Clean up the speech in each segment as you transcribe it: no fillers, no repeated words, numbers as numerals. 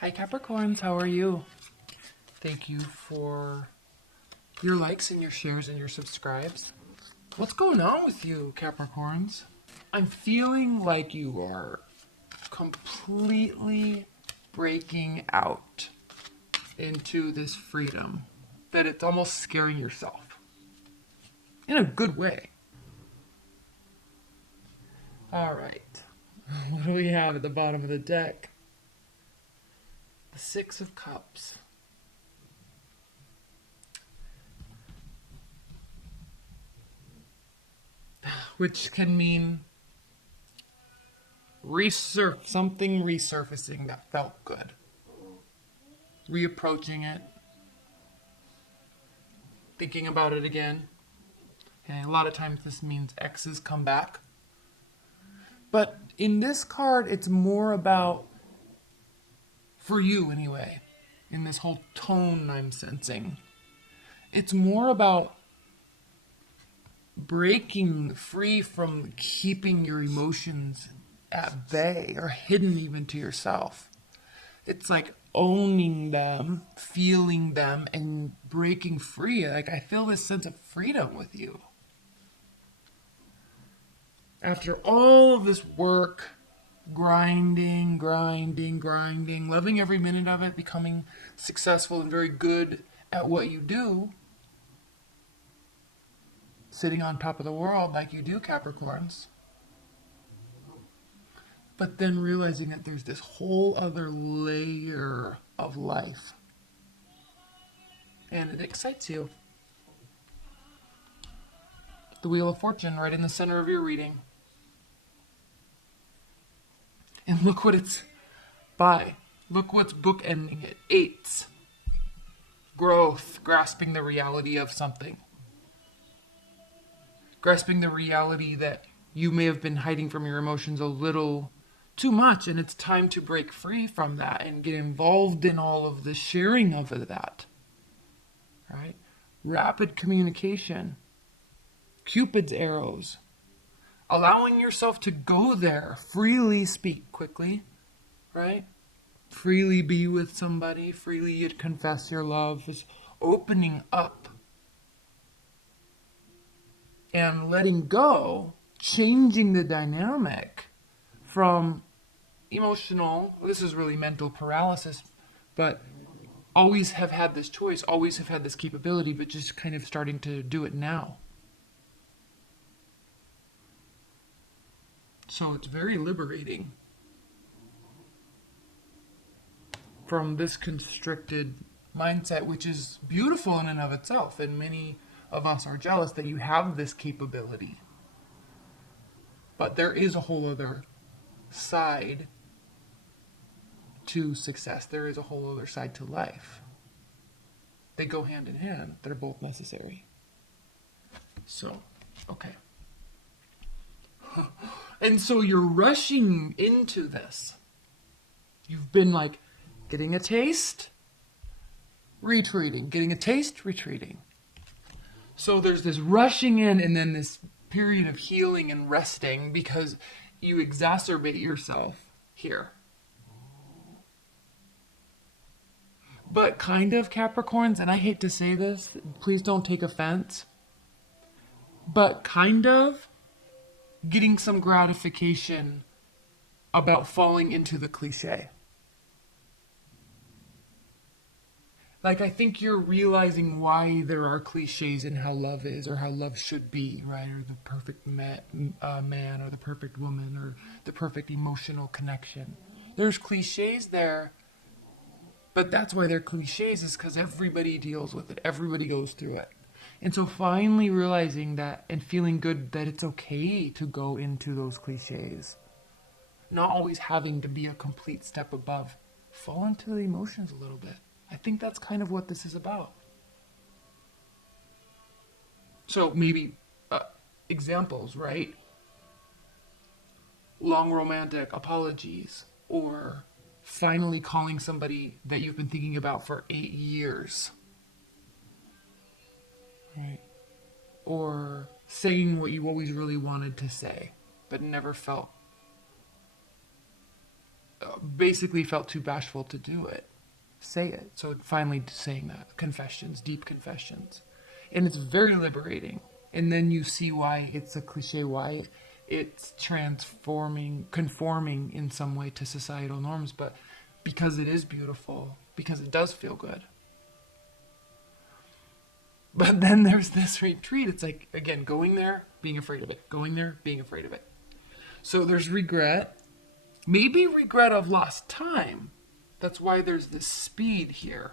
Hi Capricorns, how are you? Thank you for your likes and your shares and your subscribes. What's going on with you, Capricorns? I'm feeling like you are completely breaking out into this freedom, that it's almost scaring yourself. In a good way. Alright, what do we have at the bottom of the deck? The Six of Cups. Which can mean something resurfacing that felt good. Reapproaching it. Thinking about it again. Okay, a lot of times this means exes come back. But in this card, it's more about, for you anyway, in this whole tone I'm sensing, it's more about breaking free from keeping your emotions at bay or hidden even to yourself. It's like owning them, feeling them, and breaking free. Like, I feel this sense of freedom with you. After all of this work, grinding, loving every minute of it, becoming successful and very good at what you do, sitting on top of the world like you do, Capricorns. But then realizing that there's this whole other layer of life. And it excites you. The Wheel of Fortune right in the center of your reading. And look what it's by. Look what's bookending it. Eights. Growth. Grasping the reality of something. Grasping the reality that you may have been hiding from your emotions a little too much, and it's time to break free from that and get involved in all of the sharing of that. Right? Rapid communication. Cupid's arrows. Allowing yourself to go there. Freely speak quickly. Right? Freely be with somebody. Freely confess your love. Just opening up. And letting go. Changing the dynamic from emotional, this is really mental paralysis, but always have had this choice, always have had this capability, but just kind of starting to do it now. So it's very liberating from this constricted mindset, which is beautiful in and of itself, and many of us are jealous that you have this capability. But there is a whole other side to success. There is a whole other side to life. They go hand in hand. They're both necessary. So, okay. And so you're rushing into this. You've been like getting a taste, retreating, getting a taste, retreating. So there's this rushing in and then this period of healing and resting because you exacerbate yourself here. But kind of, Capricorns, and I hate to say this, please don't take offense, but kind of getting some gratification about falling into the cliche. Like, I think you're realizing why there are cliches in how love is or how love should be, right? Or the perfect man or the perfect woman or the perfect emotional connection. There's cliches there, but that's why they're cliches, is because everybody deals with it. Everybody goes through it. And so finally realizing that and feeling good that it's okay to go into those cliches. Not always having to be a complete step above. Fall into the emotions a little bit. I think that's kind of what this is about. So maybe examples, right? Long romantic apologies, or finally calling somebody that you've been thinking about for 8 years. Right? Or saying what you always really wanted to say, but never felt basically felt too bashful to do it. Say it. So finally saying that. Confessions, deep confessions. And it's very liberating. And then you see why it's a cliche, why it's conforming in some way to societal norms, but because it is beautiful, because it does feel good. But then there's this retreat. It's like, again, going there, being afraid of it. Going there, being afraid of it. So there's regret. Maybe regret of lost time. That's why there's this speed here.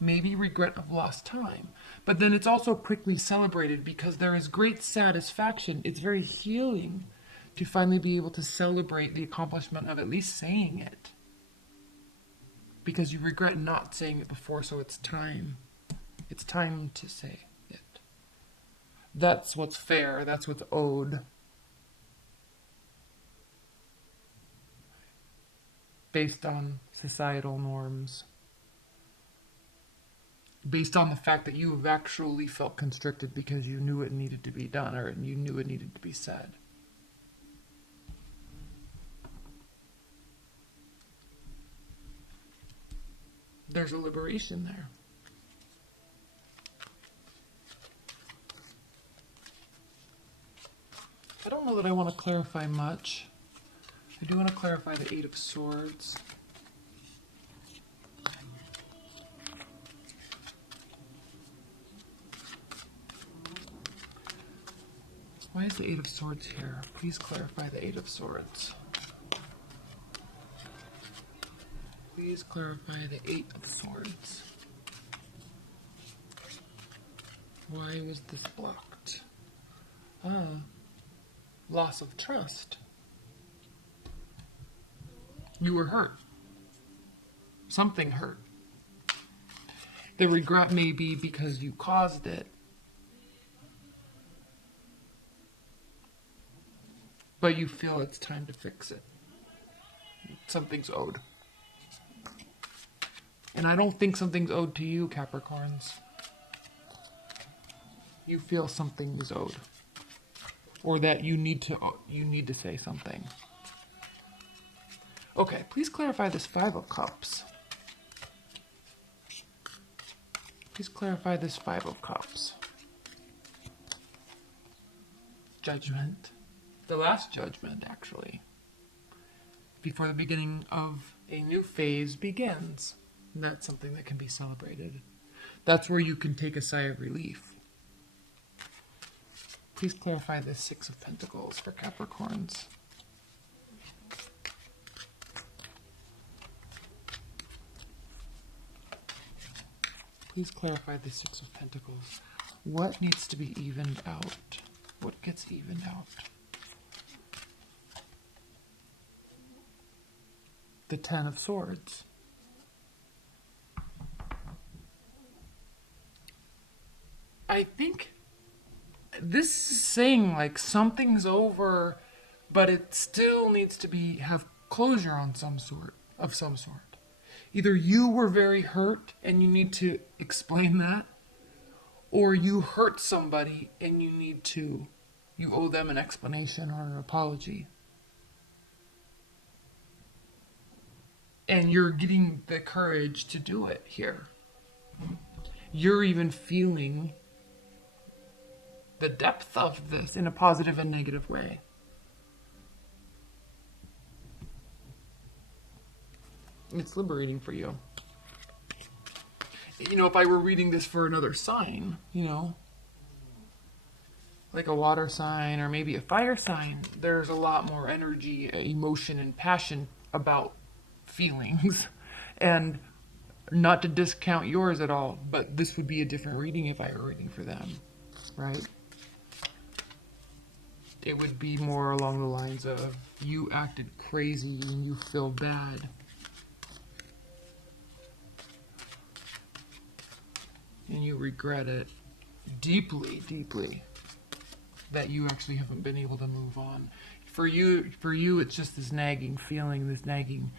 Maybe regret of lost time. But then it's also quickly celebrated because there is great satisfaction. It's very healing to finally be able to celebrate the accomplishment of at least saying it. Because you regret not saying it before, so it's time. It's time to say it. That's what's fair. That's what's owed. Based on societal norms. Based on the fact that you have actually felt constricted because you knew it needed to be done, or you knew it needed to be said. There's a liberation there. I don't know that I want to clarify much. I do want to clarify the Eight of Swords. Why is the Eight of Swords here? Please clarify the Eight of Swords. Please clarify the Eight of Swords. Why was this blocked? Loss of trust. You were hurt. Something hurt. The regret may be because you caused it. But you feel it's time to fix it. Something's owed. And I don't think something's owed to you, Capricorns. You feel something is owed. Or that you need to say something. Okay, please clarify this Five of Cups. Please clarify this Five of Cups. Judgment. The last judgment, actually. Before the beginning of a new phase begins. And that's something that can be celebrated. That's where you can take a sigh of relief. Please clarify the Six of Pentacles for Capricorns. Please clarify the Six of Pentacles. What needs to be evened out? What gets evened out? The Ten of Swords. I think this is saying like something's over, but it still needs to have closure on some sort. Either you were very hurt and you need to explain that, or you hurt somebody and you owe them an explanation or an apology. And you're getting the courage to do it here. You're even feeling the depth of this in a positive and negative way. It's liberating for you. You know, if I were reading this for another sign, you know, like a water sign or maybe a fire sign, there's a lot more energy, emotion, and passion about feelings. And not to discount yours at all, but this would be a different reading if I were reading for them, right? It would be more along the lines of you acted crazy and you feel bad. And you regret it deeply, deeply, that you actually haven't been able to move on. For you, it's just this nagging feeling, this nagging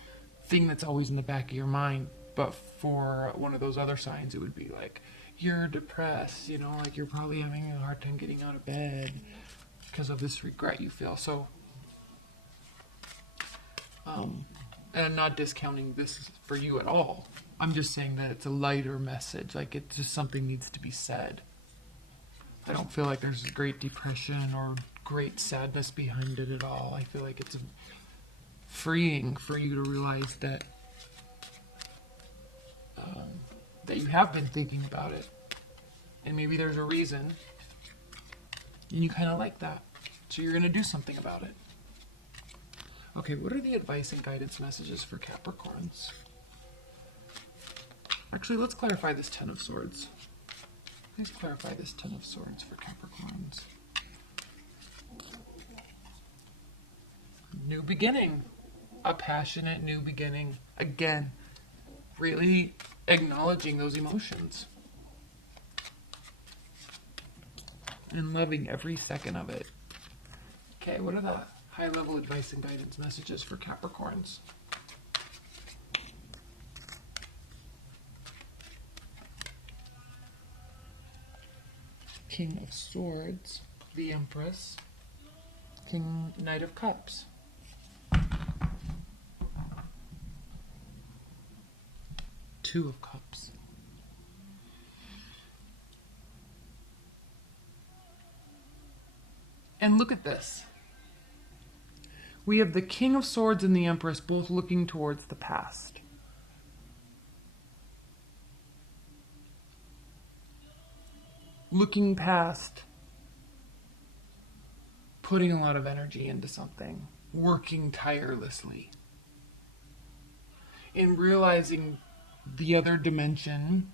thing that's always in the back of your mind. But for one of those other signs, it would be like, you're depressed, you know, like you're probably having a hard time getting out of bed because of this regret you feel. So And I'm not discounting this for you at all. I'm just saying that it's a lighter message. Like, it's just something needs to be said. I don't feel like there's great depression or great sadness behind it at all. I feel like it's freeing for you to realize that that you have been thinking about it. And maybe there's a reason. And you kind of like that. So you're going to do something about it. Okay, what are the advice and guidance messages for Capricorns? Actually, let's clarify this Ten of Swords. Please clarify this Ten of Swords for Capricorns. New beginning. A passionate new beginning. Again, really acknowledging those emotions. And loving every second of it. Okay, what are the high-level advice and guidance messages for Capricorns? King of Swords, the Empress, Knight of Cups. Two of Cups. And look at this. We have the King of Swords and the Empress both looking towards the past. Looking past, putting a lot of energy into something, working tirelessly, and realizing the other dimension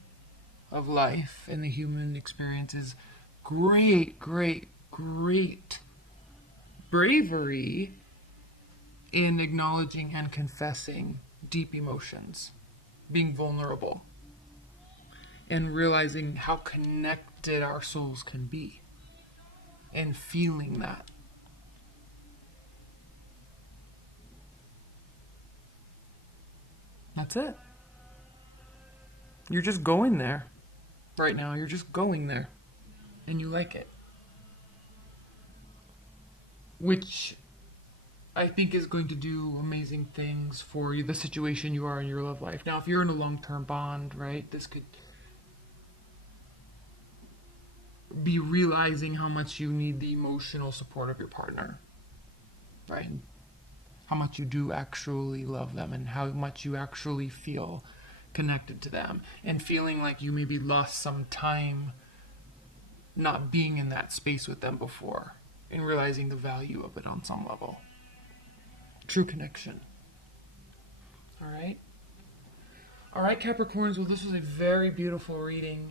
of life and the human experience is great bravery in acknowledging and confessing deep emotions, being vulnerable, and realizing how connected our souls can be, and feeling that. That's it. You're just going there. Right now, you're just going there. And you like it. Which I think is going to do amazing things for you, the situation you are in your love life. Now, if you're in a long-term bond, right, this could be realizing how much you need the emotional support of your partner, right? How much you do actually love them and how much you actually feel connected to them, and feeling like you maybe lost some time not being in that space with them before, and realizing the value of it on some level. True connection. All right, Capricorns, well, this was a very beautiful reading.